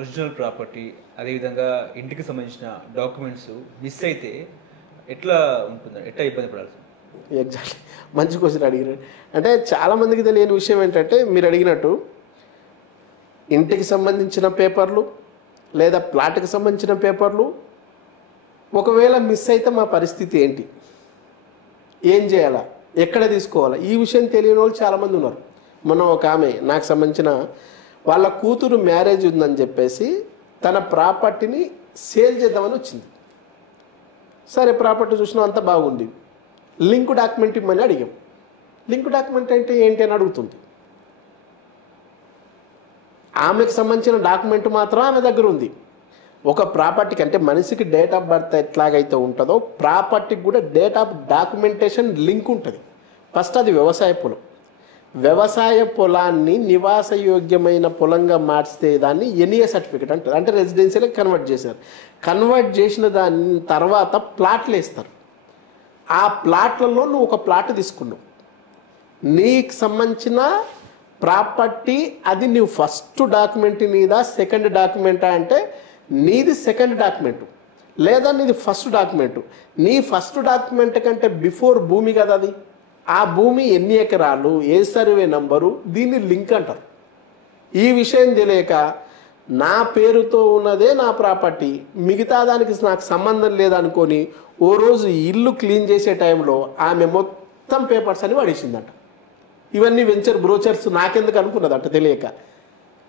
Original property అదేవిధంగా ఇంటికి సంబంధించిన డాక్యుమెంట్స్ మిస్ అయితే ఎట్లా ఉంటుందండి, ఎట్లా ఇబ్బంది పడాల్సి? ఎగ్జాక్ట్లీ, మంచి క్వశ్చన్ అడిగారు. అంటే చాలామందికి తెలియని విషయం ఏంటంటే, మీరు అడిగినట్టు ఇంటికి సంబంధించిన పేపర్లు లేదా ప్లాట్కి సంబంధించిన పేపర్లు ఒకవేళ మిస్ అయితే మా పరిస్థితి ఏంటి, ఏం చేయాలా, ఎక్కడ తీసుకోవాలా, ఈ విషయం తెలియని వాళ్ళు చాలామంది ఉన్నారు. మొన్న ఒక ఆమె నాకు సంబంధించిన వాళ్ళ కూతురు మ్యారేజ్ ఉందని చెప్పేసి తన ప్రాపర్టీని సేల్ చేద్దామని వచ్చింది. సరే, ప్రాపర్టీ చూసినా అంతా బాగుంది. లింక్ డాక్యుమెంట్ ఇమ్మని అడిగాం. లింక్ డాక్యుమెంట్ అంటే ఏంటి అని అడుగుతుంది. ఆమెకు సంబంధించిన డాక్యుమెంట్ మాత్రం ఆమె దగ్గర ఉంది. ఒక ప్రాపర్టీకి అంటే మనిషికి డేట్ ఆఫ్ బర్త్ ఎట్లాగైతే ఉంటుందో ప్రాపర్టీకి కూడా డేట్ ఆఫ్ డాక్యుమెంటేషన్ లింక్ ఉంటుంది. ఫస్ట్ అది వ్యవసాయ పొలం. వ్యవసాయ పొలాన్ని నివాసయోగ్యమైన పొలంగా మార్చితే దాన్ని ఎన్ఏ సర్టిఫికేట్ అంటారు, అంటే రెసిడెన్షియల్గా కన్వర్ట్ చేశారు. కన్వర్ట్ చేసిన దాని తర్వాత ప్లాట్లు వేస్తారు. ఆ ప్లాట్లలో నువ్వు ఒక ప్లాట్ తీసుకున్నావు, నీకు సంబంధించిన ప్రాపర్టీ అది నువ్వు ఫస్ట్ డాక్యుమెంట్ నీదా సెకండ్ డాక్యుమెంటా అంటే నీది సెకండ్ డాక్యుమెంటు లేదా నీది ఫస్ట్ డాక్యుమెంటు. నీ ఫస్ట్ డాక్యుమెంట్ కంటే బిఫోర్ భూమి కదా అది. ఆ భూమి ఎన్ని ఎకరాలు, ఏ సర్వే నంబరు, దీన్ని లింక్ అంటారు. ఈ విషయం తెలియక నా పేరుతో ఉన్నదే నా ప్రాపర్టీ, మిగతా దానికి నాకు సంబంధం లేదనుకొని ఓ రోజు ఇల్లు క్లీన్ చేసే టైంలో ఆమె మొత్తం పేపర్స్ అని పడేసిందట. ఇవన్నీ వెంచర్ బ్రోచర్స్ నాకెందుకు అనుకున్నదట తెలియక.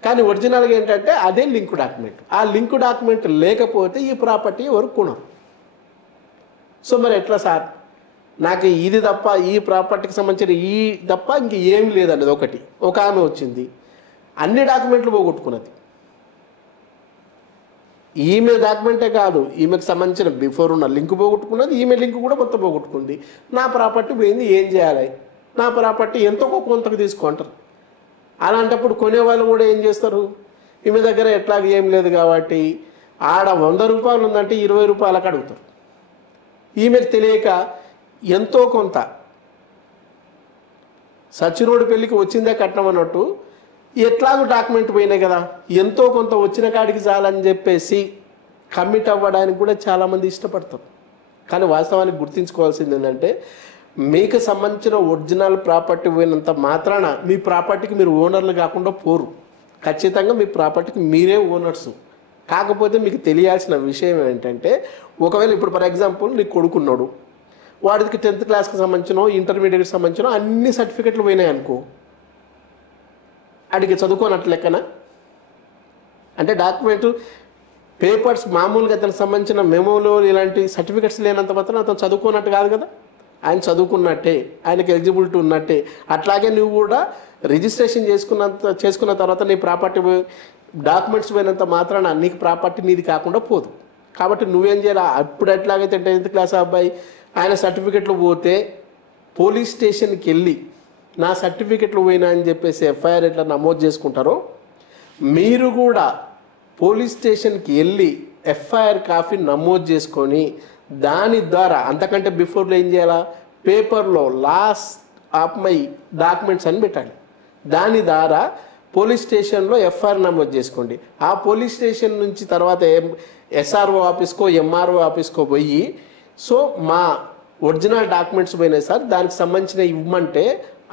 కానీ ఒరిజినల్గా ఏంటంటే అదే లింక్ డాక్యుమెంట్. ఆ లింక్ డాక్యుమెంట్ లేకపోతే ఈ ప్రాపర్టీ ఎవరు కొనరు. సో మరి ఎట్లా సార్, నాకు ఇది తప్ప ఈ ప్రాపర్టీకి సంబంధించిన ఈ తప్ప ఇంక ఏం లేదన్నది ఒకటి. ఒక ఆమె వచ్చింది, అన్ని డాక్యుమెంట్లు పోగొట్టుకున్నది. ఈమె డాక్యుమెంటే కాదు, ఈమెకు సంబంధించిన బిఫోర్ ఉన్న లింక్ పోగొట్టుకున్నది, ఈమె లింక్ కూడా మొత్తం పోగొట్టుకుంది. నా ప్రాపర్టీ పోయింది, ఏం చేయాలి, నా ప్రాపర్టీ ఎంతో కొంతకు తీసుకుంటారు. అలాంటప్పుడు కొనేవాళ్ళు కూడా ఏం చేస్తారు, ఈమె దగ్గర ఎట్లాగ ఏం లేదు కాబట్టి ఆడ 100 రూపాయలు ఉందంటే 20 రూపాయలకు అడుగుతారు. ఈమెకు తెలియక ఎంతో కొంత సచినోడి పెళ్ళికి వచ్చిందే కట్నం అన్నట్టు ఎట్లాగో డాక్యుమెంట్ పోయినాయి కదా, ఎంతో కొంత వచ్చిన కాడికి చాలని చెప్పేసి కమిట్ అవ్వడానికి కూడా చాలామంది ఇష్టపడతారు. కానీ వాస్తవానికి గుర్తుంచుకోవాల్సింది ఏంటంటే, మీకు సంబంధించిన ఒరిజినల్ ప్రాపర్టీ పోయినంత మాత్రాన మీ ప్రాపర్టీకి మీరు ఓనర్లు కాకుండా పోరు. ఖచ్చితంగా మీ ప్రాపర్టీకి మీరే ఓనర్స్. కాకపోతే మీకు తెలియాల్సిన విషయం ఏంటంటే, ఒకవేళ ఇప్పుడు ఫర్ ఎగ్జాంపుల్ నీ కొడుకున్నాడు, వాడికి 10th క్లాస్కి సంబంధించిన ఇంటర్మీడియట్కి సంబంధించిన అన్ని సర్టిఫికెట్లు పోయినాయి అనుకో, అడిగి చదువుకోనట్టు లెక్కన. అంటే డాక్యుమెంట్ పేపర్స్ మామూలుగా అతనికి సంబంధించిన మెమోలో ఇలాంటి సర్టిఫికెట్స్ లేనంత మాత్రం అతను చదువుకోనట్టు కాదు కదా, ఆయన చదువుకున్నట్టే, ఆయనకి ఎలిజిబిలిటీ ఉన్నట్టే. అట్లాగే నువ్వు కూడా రిజిస్ట్రేషన్ చేసుకున్న తర్వాత నీ ప్రాపర్టీ డాక్యుమెంట్స్ పోయినంత మాత్రాన నీకు ప్రాపర్టీ నీది కాకుండా పోదు. కాబట్టి నువ్వేం చేయాలి, అప్పుడు ఎట్లాగైతే 10th క్లాస్ అబ్బాయి ఆయన సర్టిఫికెట్లు పోతే పోలీస్ స్టేషన్కి వెళ్ళి నా సర్టిఫికెట్లు పోయినా అని చెప్పేసి ఎఫ్ఐఆర్ ఎట్లా నమోదు చేసుకుంటారో, మీరు కూడా పోలీస్ స్టేషన్కి వెళ్ళి ఎఫ్ఐఆర్ కాపీ నమోదు చేసుకొని దాని ద్వారా అంతకంటే బిఫోర్లో ఏం చేయాలా, పేపర్లో లాస్ట్ ఆఫ్ మై డాక్యుమెంట్స్ అని పెట్టాలి. దాని ద్వారా పోలీస్ స్టేషన్లో ఎఫ్ఐఆర్ నమోదు చేసుకోండి. ఆ పోలీస్ స్టేషన్ నుంచి తర్వాత ఎస్ఆర్ఓ ఆఫీస్కో ఎంఆర్ఓ ఆఫీస్కో పోయి, సో మా ఒరిజినల్ డాక్యుమెంట్స్ పోయినాయి సార్, దానికి సంబంధించిన ఇవ్వమంటే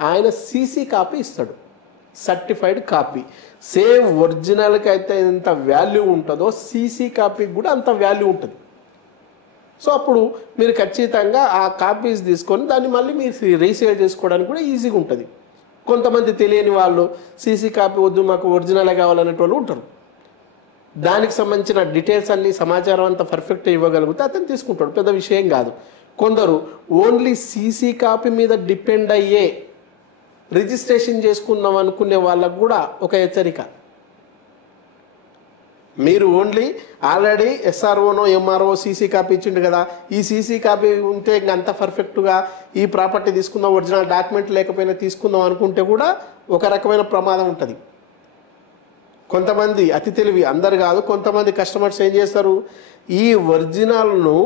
ఆయన సీసీ కాపీ ఇస్తాడు, సర్టిఫైడ్ కాపీ. సేమ్ ఒరిజినల్కి అయితే ఎంత వాల్యూ ఉంటుందో సీసీ కాపీకి కూడా అంత వాల్యూ ఉంటుంది. సో అప్పుడు మీరు ఖచ్చితంగా ఆ కాపీస్ తీసుకొని దాన్ని మళ్ళీ మీరు రీసేల్ చేసుకోవడానికి కూడా ఈజీగా ఉంటుంది. కొంతమంది తెలియని వాళ్ళు సీసీ కాపీ వద్దు మాకు ఒరిజినలే కావాలనే వాళ్ళు ఉంటారు. దానికి సంబంధించిన డీటెయిల్స్ అన్ని సమాచారం అంతా పర్ఫెక్ట్గా ఇవ్వగలిగితే అతను తీసుకుంటాడు, పెద్ద విషయం కాదు. కొందరు ఓన్లీ సీసీ కాపీ మీద డిపెండ్ అయ్యే రిజిస్ట్రేషన్ చేసుకుందాం అనుకునే వాళ్ళకు కూడా ఒక హెచ్చరిక, మీరు ఓన్లీ ఆల్రెడీ ఎస్ఆర్ఓనో ఎంఆర్ఓ సీసీ కాపీ ఇచ్చిండు కదా, ఈ సీసీ కాపీ ఉంటే ఇంకా అంత పర్ఫెక్ట్గా ఈ ప్రాపర్టీ తీసుకుందాం, ఒరిజినల్ డాక్యుమెంట్ లేకపోయినా తీసుకుందాం అనుకుంటే కూడా ఒక రకమైన ప్రమాదం ఉంటుంది. కొంతమంది అతి తెలివి, అందరు కాదు, కొంతమంది కస్టమర్స్ ఏం చేస్తారు, ఈ ఒరిజినల్ను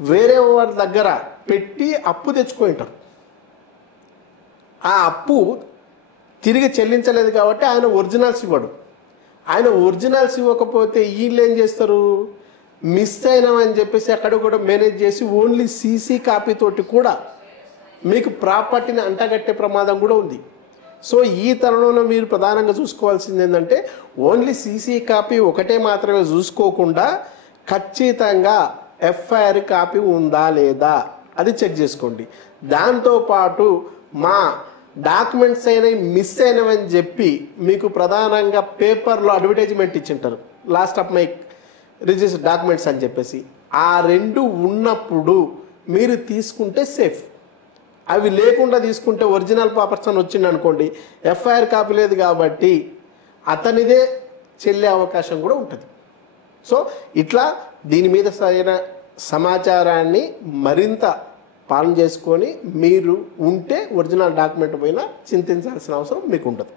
వేరే వారి దగ్గర పెట్టి అప్పు తెచ్చుకుంటారు. ఆ అప్పు తిరిగి చెల్లించలేదు కాబట్టి ఆయన ఒరిజినల్స్ ఇవ్వడు. ఆయన ఒరిజినల్స్ ఇవ్వకపోతే వీళ్ళు ఏం చేస్తారు, మిస్ అయినామని చెప్పేసి అక్కడ కూడా మేనేజ్ చేసి ఓన్లీ సీసీ కాపీ తోటి కూడా మీకు ప్రాపర్టీని అంటగట్టే ప్రమాదం కూడా ఉంది. సో ఈ తరుణంలో మీరు ప్రధానంగా చూసుకోవాల్సింది ఏంటంటే ఓన్లీ సీసీ కాపీ ఒకటే మాత్రమే చూసుకోకుండా ఖచ్చితంగా ఎఫ్ఐఆర్ కాపీ ఉందా లేదా అది చెక్ చేసుకోండి. దాంతోపాటు మా డాక్యుమెంట్స్ అయినవి మిస్ అయినవని చెప్పి మీకు ప్రధానంగా పేపర్లో అడ్వర్టైజ్మెంట్ ఇచ్చింటారు, lost of my register documents అని చెప్పేసి. ఆ రెండు ఉన్నప్పుడు మీరు తీసుకుంటే సేఫ్. అవి లేకుండా తీసుకుంటే ఒరిజినల్ పర్సన్ వచ్చింది అనుకోండి, ఎఫ్ఐఆర్ కాపీ లేదు కాబట్టి అతనిదే చెల్లే అవకాశం కూడా ఉంటుంది. సో ఇట్లా దీని మీద సరైన సమాచారాన్ని మరింత పాలన చేసుకొని మీరు ఉంటే ఒరిజినల్ డాక్యుమెంట్ పైన చింతించాల్సిన అవసరం మీకు ఉంటుంది.